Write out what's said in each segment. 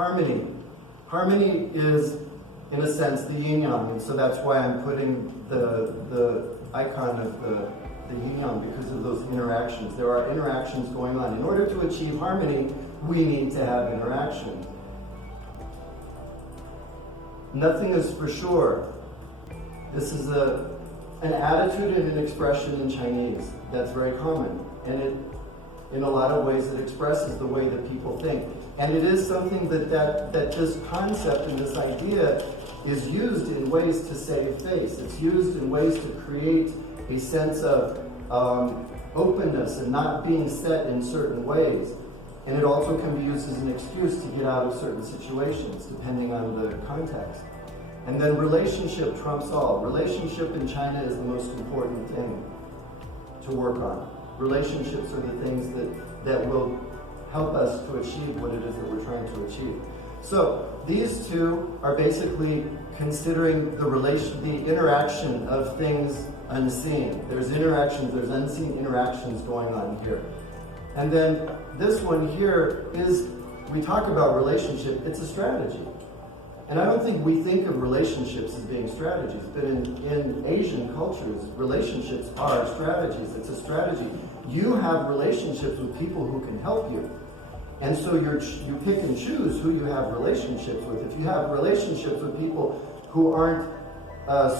harmony. Harmony is, in a sense, the yin-yang, and so that's why I'm putting the icon of the yin-yang, because of those interactions. There are interactions going on. In order to achieve harmony, we need to have interaction. Nothing is for sure. This is an attitude and an expression in Chinese that's very common, and it, in a lot of ways, it expresses the way that people think. And it is something that this concept and this idea is used in ways to save face. It's used in ways to create a sense of openness and not being set in certain ways. And it also can be used as an excuse to get out of certain situations, depending on the context. And then relationship trumps all. Relationship in China is the most important thing to work on. Relationships are the things that will help us to achieve what it is that we're trying to achieve. So these two are basically considering the interaction of things unseen. There's interactions, there's unseen interactions going on here. And then this one here is, we talk about relationship, it's a strategy. And I don't think we think of relationships as being strategies, but in Asian cultures, relationships are strategies. It's a strategy. You have relationships with people who can help you. And so you pick and choose who you have relationships with. If you have relationships with people who aren't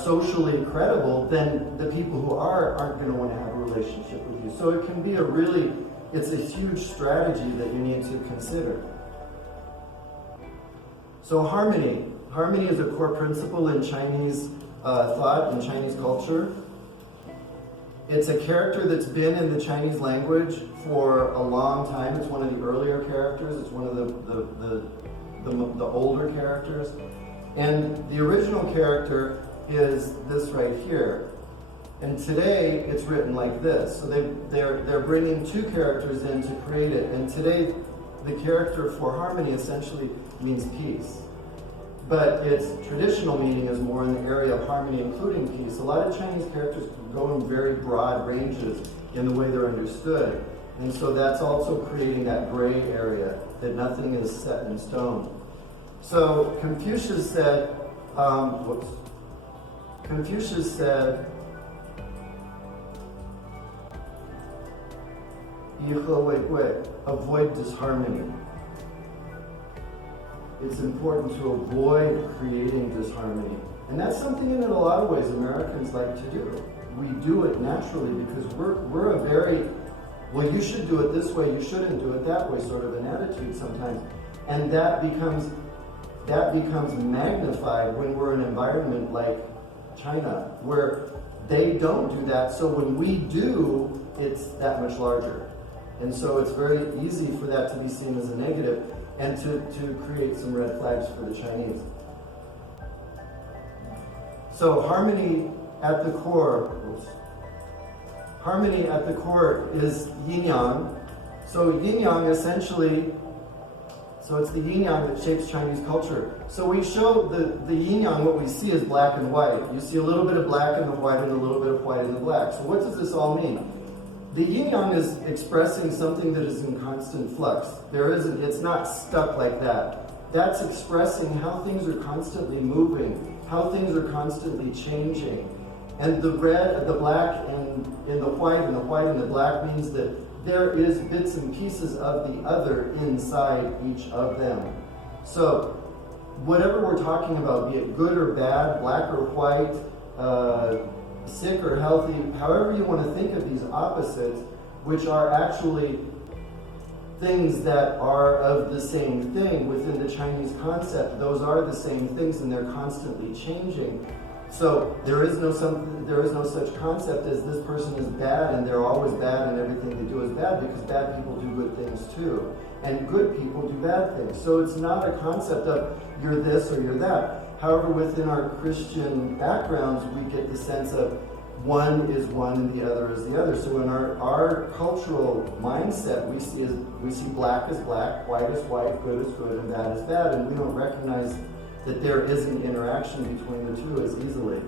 socially credible, then the people who aren't going to want to have a relationship with you. So it can be it's a huge strategy that you need to consider. So harmony. Harmony is a core principle in Chinese thought, in Chinese culture. It's a character that's been in the Chinese language for a long time. It's one of the earlier characters. It's one of the older characters. And the original character is this right here. And today it's written like this. So they're bringing two characters in to create it. And today the character for harmony essentially means peace. But its traditional meaning is more in the area of harmony, including peace. A lot of Chinese characters go in very broad ranges in the way they're understood. And so that's also creating that gray area, that nothing is set in stone. So Confucius said, avoid disharmony. It's important to avoid creating disharmony. And that's something in a lot of ways Americans like to do. We do it naturally because we're a very, well, you should do it this way, you shouldn't do it that way, sort of an attitude sometimes. And that becomes magnified when we're in an environment like China, where they don't do that. So when we do, it's that much larger. And so it's very easy for that to be seen as a negative and to create some red flags for the Chinese. So harmony at the core is yin-yang. So yin-yang essentially, so it's the yin-yang that shapes Chinese culture. So we show the yin-yang, what we see is black and white. You see a little bit of black in the white and a little bit of white in the black. So what does this all mean? The yin-yang is expressing something that is in constant flux. It's not stuck like that. That's expressing how things are constantly moving, how things are constantly changing. And the red, the black, and in the white, and the white and the black means that there is bits and pieces of the other inside each of them. So whatever we're talking about, be it good or bad, black or white, sick or healthy, however you want to think of these opposites, which are actually things that are of the same thing within the Chinese concept, those are the same things and they're constantly changing. So there is no such concept as this person is bad and they're always bad and everything they do is bad, because bad people do good things too. And good people do bad things. So it's not a concept of you're this or you're that. However, within our Christian backgrounds, we get the sense of one is one and the other is the other. So in our cultural mindset, we see black as black, white as white, good is good, and bad is bad, and we don't recognize that there is an interaction between the two as easily.